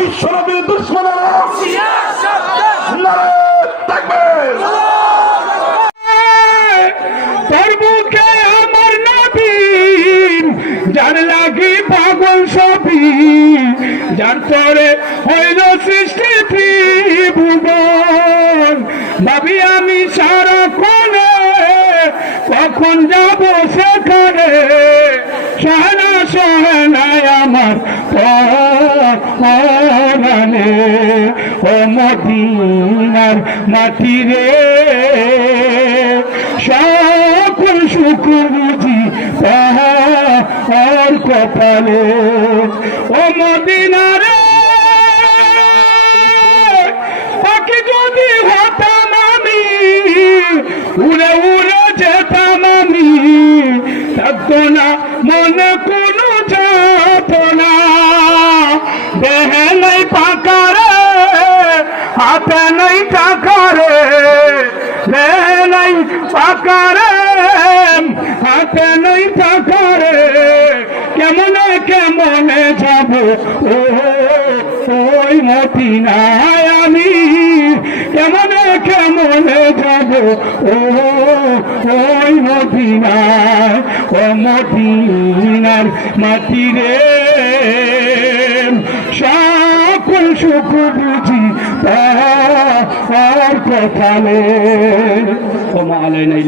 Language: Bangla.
বিশ্বনবীর দুশ্মনেরা নারে তাকবীর। তোর মুখে আমার নবী যার লাগি পাগল সবই, যার পরে হইল সৃষ্টি ত্রিভুবন। ভাবি আমি সারাক্ষণে কখন যাব সেখানে, সহনা সহনায় আমার পরাণে। ও মদিনার মাটি রে সকল সুখ বুঝি তাহার কপালে। ও মদিনার পাখি যদি হতাম আমি, উড়ে উড়ে যেতাম আমি, থাকতো না মনে কোনো যাতনা। দেহে নাই টাকা রে, হাতে নাই টাকা রে, দেহে নাই টাকা রে, হাতে নাই টাকা রে, কেমনে কেমনে যাব ওই মদিনায় আমি, কেমনে কেমনে যাব ওই মদিনায়। ও মদিনার মাটি রে সকল সুখ বুঝি তাহার কপালে। ও মা আলাইনা